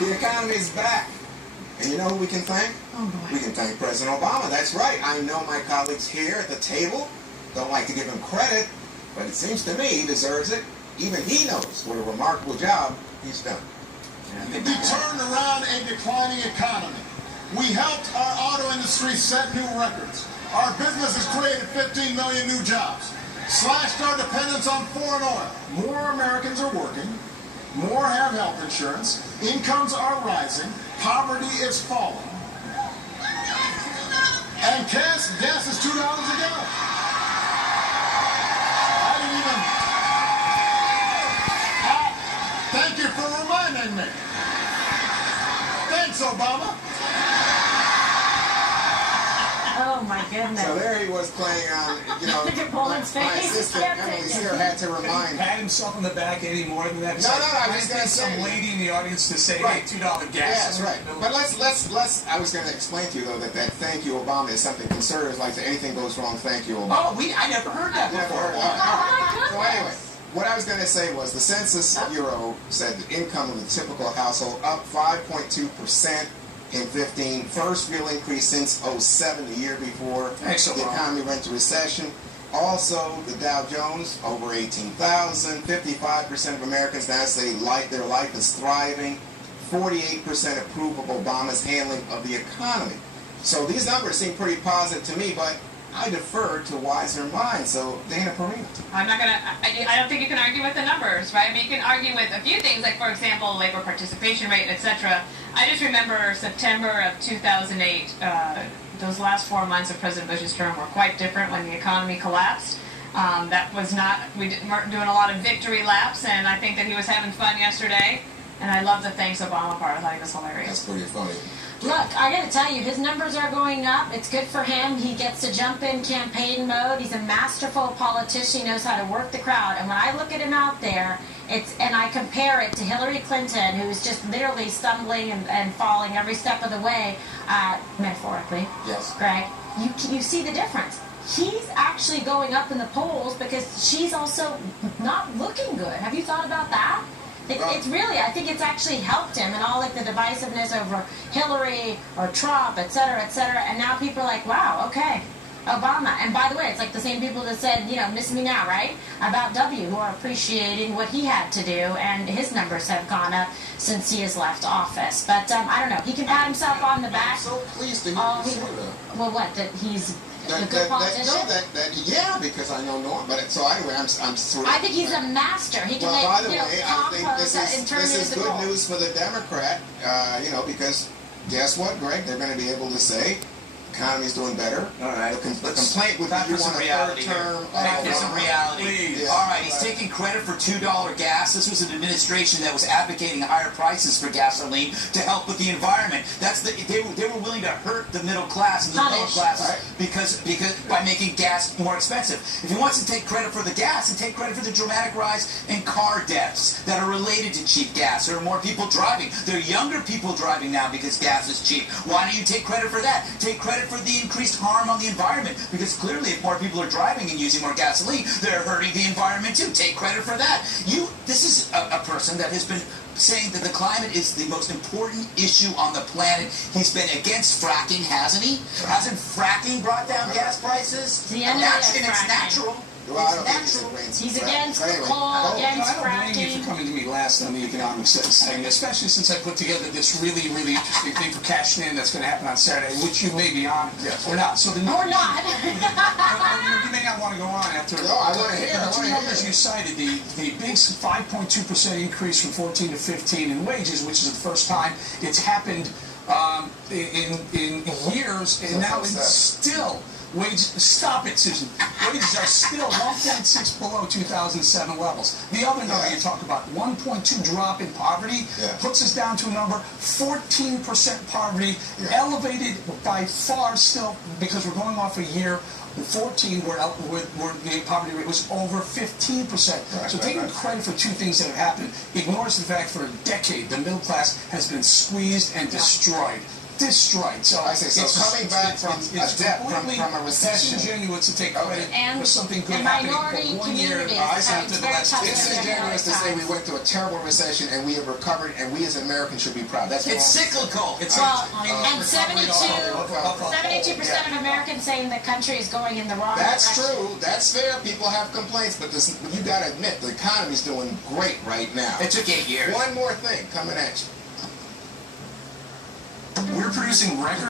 The economy is back. And you know who we can thank? Oh boy. We can thank President Obama. That's right. I know my colleagues here at the table don't like to give him credit, but it seems to me he deserves it. Even he knows what a remarkable job he's done. We turned around a declining economy. We helped our auto industry set new records. Our business has created 15 million new jobs. Slashed our dependence on foreign oil. More Americans are working. More have health insurance. Incomes are rising. Poverty is falling. And gas is $2 a gallon. Thank you for reminding me. Thanks, Obama. Oh my goodness. So there he was playing on, you know, Look at Poland's my face. assistant Emily here had to remind. Pat himself on the back any more than that. No, I was going to say some lady in the audience to say, right. hey, $2 gas. Yeah, that's right. But let's. I was going to explain to you though that thank you Obama is something conservatives like to. Anything goes wrong, thank you Obama. Oh, I never heard that Never before. heard. All right. So anyway, what I was going to say was the Census Bureau said the income of the typical household up 5.2%. In 15, first real increase since 07, the year before the economy went into recession. Also, the Dow Jones over 18,000. 55% of Americans now say their life is thriving. 48% approve of Obama's handling of the economy. So these numbers seem pretty positive to me, but I defer to wiser minds. So, Dana Perina. I don't think you can argue with the numbers, right? I mean, you can argue with a few things, like, for example, labor participation rate, etc. I just remember September of 2008, those last 4 months of President Bush's term were quite different when the economy collapsed. That was not, we weren't doing a lot of victory laps, and I think that he was having fun yesterday. And I love the thanks Obama part. I thought he was hilarious. That's pretty funny. Look, I got to tell you, his numbers are going up. It's good for him. He gets to jump in campaign mode. He's a masterful politician. He knows how to work the crowd. And when I look at him out there, and I compare it to Hillary Clinton, who's just literally stumbling and falling every step of the way, metaphorically, yes, Greg, you see the difference. He's actually going up in the polls because she's also not looking good. Have you thought about that? It's really, I think it's actually helped him and all like the divisiveness over Hillary or Trump, et cetera, and now people are like, wow, okay, Obama. And by the way, it's like the same people that said, you know, miss me now, right? About W, who are appreciating what he had to do, and his numbers have gone up since he has left office. But I don't know, he can pat himself on the back. I'm so pleased to hear you say that. Well, what, that he's a good politician? Yeah, because I know Norm. But so anyway, I'm thrilled. I think he's a master. He can by the way, I think compost and turn it this is into good gold. news for the Democrat. You know, because guess what, Greg? They're going to be able to say the economy's doing better. All right. The complaint would be you want a third term. There's some reality. Yeah. All right, he's taking credit for $2 gas. This was an administration that was advocating higher prices for gasoline to help with the environment. They were willing to hurt the middle class and the lower classes because by making gas more expensive. If he wants to take credit for the gas, and take credit for the dramatic rise in car deaths that are related to cheap gas. There are more people driving. There are younger people driving now because gas is cheap. Why don't you take credit for that? Take credit for the increased harm on the environment, because clearly if more people are driving and using more gasoline, they're hurting the environment too. Take credit for that. This is a person that has been saying that the climate is the most important issue on the planet. He's been against fracking, hasn't he? Hasn't fracking brought down gas prices? It's natural. Well, I don't think he's against coal, against fracking. I don't blame you for coming to me last on the economic segment, especially since I put together this really, really interesting thing for cashing in that's going to happen on Saturday, which you may be on or not. So the or not. you may not want to go on after. No, I want to hear. The two numbers you cited, the big 5.2% increase from 14 to 15 in wages, which is the first time it's happened in years, and now it's still. Wages, stop it, Susan. Wages are still 1.6 below 2007 levels. The other number you talk about, 1.2 drop in poverty, puts us down to a number, 14% poverty, elevated by far still, because we're going off a year 14 where the poverty rate was over 15%. So taking credit for two things that have happened ignores the fact for a decade the middle class has been squeezed and destroyed. destroyed. So I say so. Coming back from a depth, from a recession, disingenuous to take credit for something good happening for 1 year. It's disingenuous to say we went through a terrible recession and we have recovered, and we as Americans should be proud. That's it's cyclical. It's and 72% of Americans saying the country is going in the wrong direction. That's true. That's fair. People have complaints, but you got to admit the economy's doing great right now. It took 8 years. One more thing coming at you. We're producing record